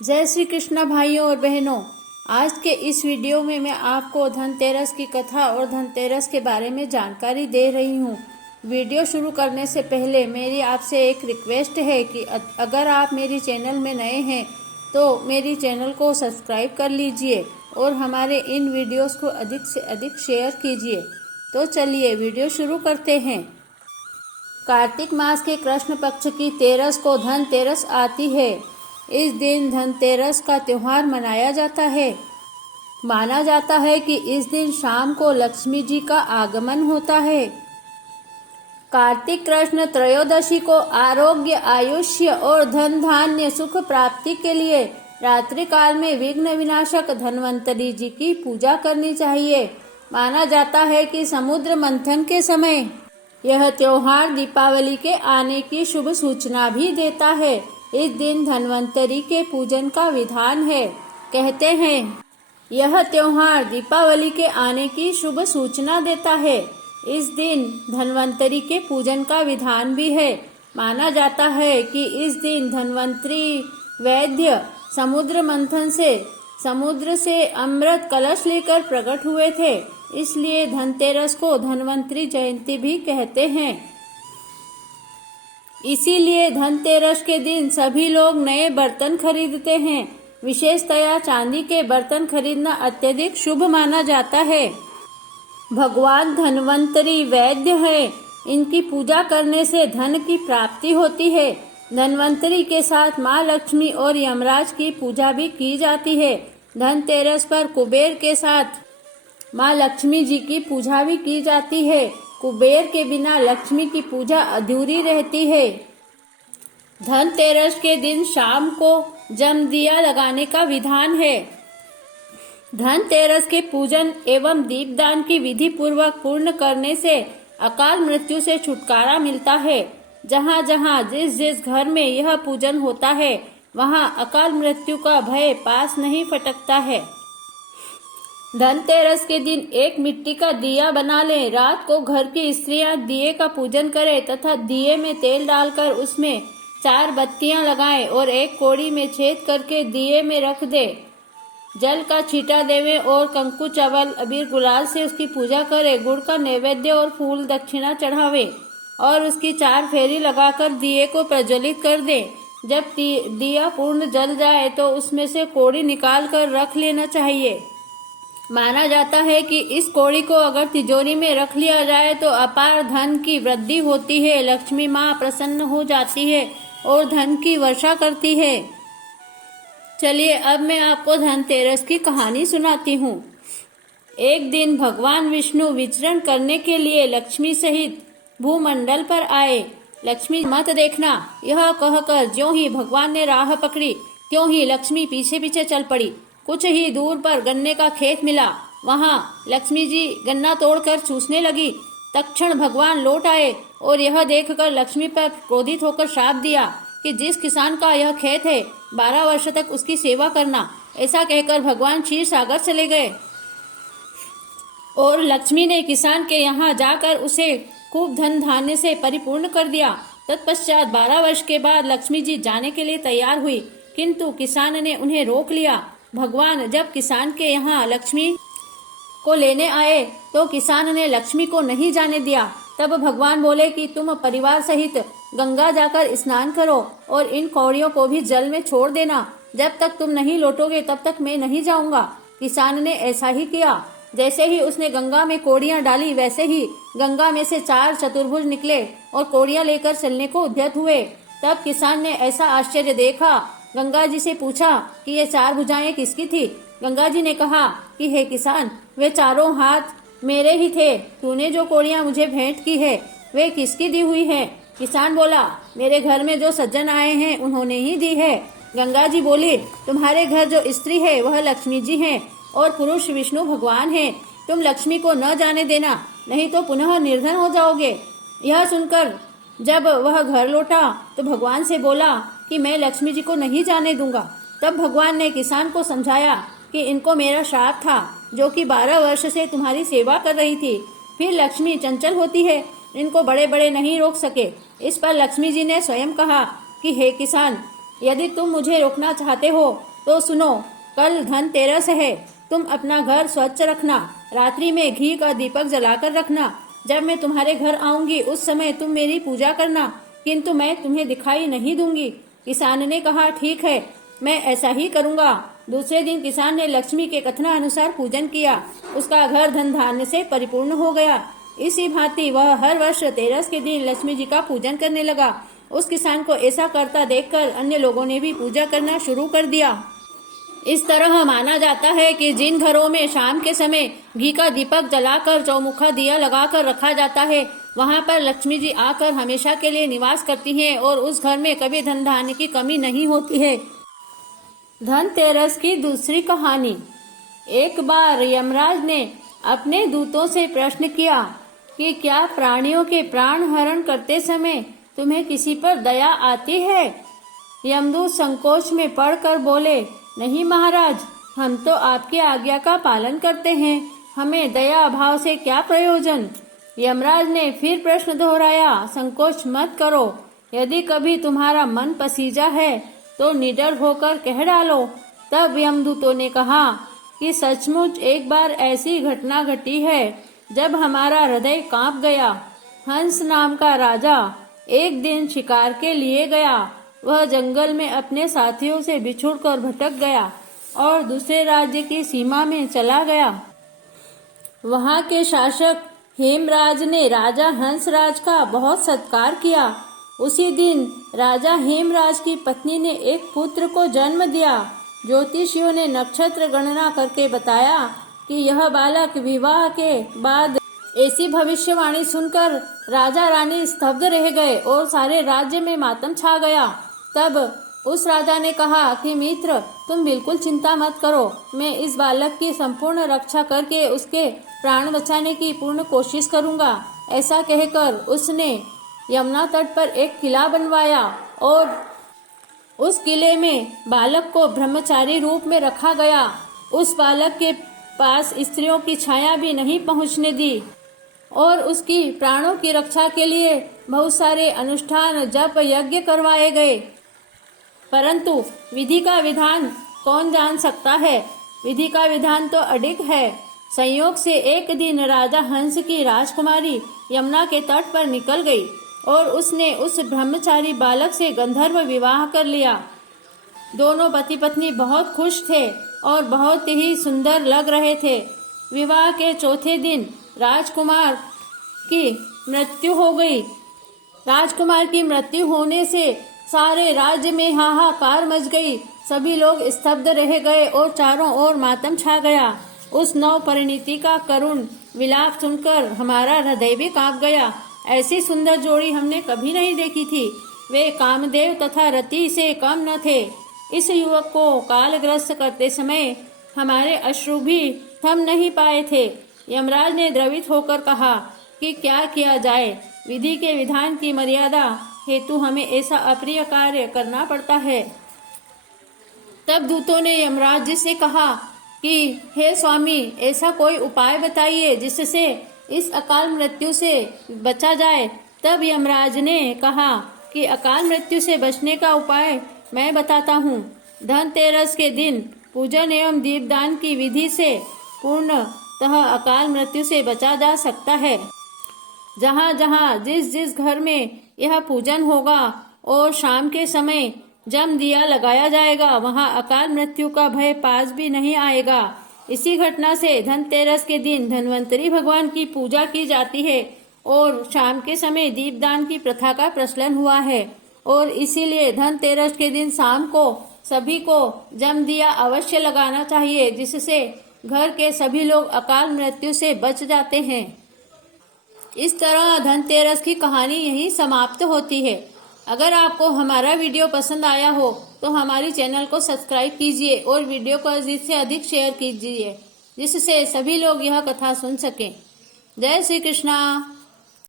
जय श्री कृष्णा भाइयों और बहनों। आज के इस वीडियो में मैं आपको धनतेरस की कथा और धनतेरस के बारे में जानकारी दे रही हूँ। वीडियो शुरू करने से पहले मेरी आपसे एक रिक्वेस्ट है कि अगर आप मेरी चैनल में नए हैं तो मेरी चैनल को सब्सक्राइब कर लीजिए और हमारे इन वीडियोस को अधिक से अधिक शेयर कीजिए। तो चलिए वीडियो शुरू करते हैं। कार्तिक मास के कृष्ण पक्ष की तेरस को धनतेरस आती है। इस दिन धनतेरस का त्योहार मनाया जाता है। माना जाता है कि इस दिन शाम को लक्ष्मी जी का आगमन होता है। कार्तिक कृष्ण त्रयोदशी को आरोग्य, आयुष्य और धन धान्य सुख प्राप्ति के लिए रात्रि काल में विघ्न विनाशक धन्वंतरी जी की पूजा करनी चाहिए। माना जाता है कि समुद्र मंथन के समय यह त्योहार दीपावली के आने की शुभ सूचना भी देता है। इस दिन धन्वंतरी के पूजन का विधान है। कहते हैं यह त्योहार दीपावली के आने की शुभ सूचना देता है। इस दिन धन्वंतरी के पूजन का विधान भी है। माना जाता है कि इस दिन धन्वंतरी वैद्य समुद्र मंथन से समुद्र से अमृत कलश लेकर प्रकट हुए थे। इसलिए धनतेरस को धन्वंतरी जयंती भी कहते हैं। इसीलिए धनतेरस के दिन सभी लोग नए बर्तन खरीदते हैं। विशेषतया चांदी के बर्तन खरीदना अत्यधिक शुभ माना जाता है। भगवान धन्वंतरी वैद्य है। इनकी पूजा करने से धन की प्राप्ति होती है। धन्वंतरी के साथ माँ लक्ष्मी और यमराज की पूजा भी की जाती है। धनतेरस पर कुबेर के साथ माँ लक्ष्मी जी की पूजा भी की जाती है। कुबेर के बिना लक्ष्मी की पूजा अधूरी रहती है। धनतेरस के दिन शाम को जम दिया लगाने का विधान है। धनतेरस के पूजन एवं दीपदान की विधि पूर्वक पूर्ण करने से अकाल मृत्यु से छुटकारा मिलता है। जहाँ जहाँ जिस जिस घर में यह पूजन होता है वहाँ अकाल मृत्यु का भय पास नहीं फटकता है। धनतेरस के दिन एक मिट्टी का दिया बना लें। रात को घर की स्त्रियां दिए का पूजन करें तथा दिए में तेल डालकर उसमें 4 बत्तियां लगाएं और एक कोड़ी में छेद करके दिए में रख दें। जल का छींटा देवें और कंकु, चावल, अबीर, गुलाल से उसकी पूजा करें। गुड़ का नैवेद्य और फूल दक्षिणा चढ़ावें और उसकी 4 फेरी लगाकर दिए को प्रज्वलित कर दें। जब दिया पूर्ण जल जाए तो उसमें से कोड़ी निकाल कर रख लेना चाहिए। माना जाता है कि इस कोड़ी को अगर तिजोरी में रख लिया जाए तो अपार धन की वृद्धि होती है। लक्ष्मी माँ प्रसन्न हो जाती है और धन की वर्षा करती है। चलिए अब मैं आपको धनतेरस की कहानी सुनाती हूँ। एक दिन भगवान विष्णु विचरण करने के लिए लक्ष्मी सहित भूमंडल पर आए। लक्ष्मी मत देखना, यह कहकर ज्यों ही भगवान ने राह पकड़ी त्यों ही लक्ष्मी पीछे पीछे चल पड़ी। कुछ ही दूर पर गन्ने का खेत मिला। वहाँ लक्ष्मी जी गन्ना तोड़कर चूसने लगी। तत्क्षण भगवान लौट आए और यह देखकर लक्ष्मी पर क्रोधित होकर श्राप दिया कि जिस किसान का यह खेत है 12 वर्ष तक उसकी सेवा करना। ऐसा कहकर भगवान क्षीर सागर चले गए और लक्ष्मी ने किसान के यहाँ जाकर उसे खूब धन धान्य से परिपूर्ण कर दिया। तत्पश्चात 12 वर्ष के बाद लक्ष्मी जी जाने के लिए तैयार हुई, किंतु किसान ने उन्हें रोक लिया। भगवान जब किसान के यहाँ लक्ष्मी को लेने आए तो किसान ने लक्ष्मी को नहीं जाने दिया। तब भगवान बोले कि तुम परिवार सहित गंगा जाकर स्नान करो और इन कौड़ियों को भी जल में छोड़ देना। जब तक तुम नहीं लौटोगे तब तक मैं नहीं जाऊंगा। किसान ने ऐसा ही किया। जैसे ही उसने गंगा में कौड़ियां डाली वैसे ही गंगा में से 4 चतुर्भुज निकले और कौड़ियां लेकर चलने को उद्यत हुए। तब किसान ने ऐसा आश्चर्य देखा। गंगा जी से पूछा कि ये 4 भुजाएं किसकी थी। गंगा जी ने कहा कि हे किसान, वे चारों हाथ मेरे ही थे। तूने जो कौड़ियां मुझे भेंट की है वे किसकी दी हुई हैं? किसान बोला, मेरे घर में जो सज्जन आए हैं उन्होंने ही दी है। गंगा जी बोली, तुम्हारे घर जो स्त्री है वह लक्ष्मी जी हैं और पुरुष विष्णु भगवान हैं। तुम लक्ष्मी को न जाने देना, नहीं तो पुनः निर्धन हो जाओगे। यह सुनकर जब वह घर लौटा तो भगवान से बोला कि मैं लक्ष्मी जी को नहीं जाने दूंगा। तब भगवान ने किसान को समझाया कि इनको मेरा श्राप था, जो कि 12 वर्ष से तुम्हारी सेवा कर रही थी। फिर लक्ष्मी चंचल होती है, इनको बड़े बड़े नहीं रोक सके। इस पर लक्ष्मी जी ने स्वयं कहा कि हे किसान, यदि तुम मुझे रोकना चाहते हो तो सुनो, कल धनतेरस है। तुम अपना घर स्वच्छ रखना, रात्रि में घी का दीपक जलाकर रखना। जब मैं तुम्हारे घर आऊंगी उस समय तुम मेरी पूजा करना, किंतु मैं तुम्हें दिखाई नहीं दूंगी। किसान ने कहा, ठीक है, मैं ऐसा ही करूंगा। दूसरे दिन किसान ने लक्ष्मी के कथनानुसार पूजन किया। उसका घर धन धान्य से परिपूर्ण हो गया। इसी भांति वह हर वर्ष तेरस के दिन लक्ष्मी जी का पूजन करने लगा। उस किसान को ऐसा करता देखकर अन्य लोगों ने भी पूजा करना शुरू कर दिया। इस तरह माना जाता है कि जिन घरों में शाम के समय घी का दीपक जलाकर चौमुखा दिया लगाकर रखा जाता है, वहां पर लक्ष्मी जी आकर हमेशा के लिए निवास करती हैं और उस घर में कभी धन धान्य की कमी नहीं होती है। धनतेरस की दूसरी कहानी। एक बार यमराज ने अपने दूतों से प्रश्न किया कि क्या प्राणियों के प्राण हरण करते समय तुम्हें किसी पर दया आती है? यमदूत संकोच में पड़कर बोले, नहीं महाराज, हम तो आपकी आज्ञा का पालन करते हैं, हमें दया भाव से क्या प्रयोजन। यमराज ने फिर प्रश्न दोहराया, संकोच मत करो, यदि कभी तुम्हारा मन पसीजा है तो निडर होकर कह डालो। तब यमदूतों ने कहा कि सचमुच एक बार ऐसी घटना घटी है जब हमारा हृदय कांप गया। हंस नाम का राजा एक दिन शिकार के लिए गया। वह जंगल में अपने साथियों से बिछुड़कर भटक गया और दूसरे राज्य की सीमा में चला गया। वहां के शासक हेमराज ने राजा हंसराज का बहुत सत्कार किया। उसी दिन राजा हेमराज की पत्नी ने एक पुत्र को जन्म दिया। ज्योतिषियों ने नक्षत्र गणना करके बताया कि यह बालक विवाह के बाद, ऐसी भविष्यवाणी सुनकर राजा रानी स्तब्ध रह गए और सारे राज्य में मातम छा गया। तब उस राजा ने कहा कि मित्र, तुम बिल्कुल चिंता मत करो, मैं इस बालक की संपूर्ण रक्षा करके उसके प्राण बचाने की पूर्ण कोशिश करूंगा। ऐसा कहकर उसने यमुना तट पर एक किला बनवाया और उस किले में बालक को ब्रह्मचारी रूप में रखा गया। उस बालक के पास स्त्रियों की छाया भी नहीं पहुंचने दी और उसकी प्राणों की रक्षा के लिए बहुत सारे अनुष्ठान जप यज्ञ करवाए गए। परंतु विधि का विधान कौन जान सकता है? विधि का विधान तो अडिग है। संयोग से एक दिन राजा हंस की राजकुमारी यमुना के तट पर निकल गई और उसने उस ब्रह्मचारी बालक से गंधर्व विवाह कर लिया। दोनों पति पत्नी बहुत खुश थे और बहुत ही सुंदर लग रहे थे। विवाह के चौथे दिन राजकुमार की मृत्यु हो गई। राजकुमार की मृत्यु होने से सारे राज्य में हाहाकार मच गई। सभी लोग स्तब्ध रह गए और चारों ओर मातम छा गया। उस नव परिणीति का करुण विलाप सुनकर हमारा हृदय भी कांप गया। ऐसी सुंदर जोड़ी हमने कभी नहीं देखी थी। वे कामदेव तथा रति से कम न थे। इस युवक को कालग्रस्त करते समय हमारे अश्रु भी थम नहीं पाए थे। यमराज ने द्रवित होकर कहा कि क्या किया जाए, विधि के विधान की मर्यादा हेतु हमें ऐसा अप्रिय कार्य करना पड़ता है। तब दूतों ने यमराज जी से कहा कि हे स्वामी, ऐसा कोई उपाय बताइए जिससे इस अकाल मृत्यु से बचा जाए। तब यमराज ने कहा कि अकाल मृत्यु से बचने का उपाय मैं बताता हूँ। धनतेरस के दिन पूजन एवं दीपदान की विधि से पूर्णतः अकाल मृत्यु से बचा जा सकता है। जहाँ जहाँ जिस जिस घर में यह पूजन होगा और शाम के समय जम दिया लगाया जाएगा, वहाँ अकाल मृत्यु का भय पास भी नहीं आएगा। इसी घटना से धनतेरस के दिन धन्वंतरी भगवान की पूजा की जाती है और शाम के समय दीपदान की प्रथा का प्रचलन हुआ है। और इसीलिए धनतेरस के दिन शाम को सभी को जम दिया अवश्य लगाना चाहिए, जिससे घर के सभी लोग अकाल मृत्यु से बच जाते हैं। इस तरह धनतेरस की कहानी यहीं समाप्त होती है। अगर आपको हमारा वीडियो पसंद आया हो तो हमारी चैनल को सब्सक्राइब कीजिए और वीडियो को अधिक से अधिक शेयर कीजिए, जिससे सभी लोग यह कथा सुन सकें। जय श्री कृष्णा।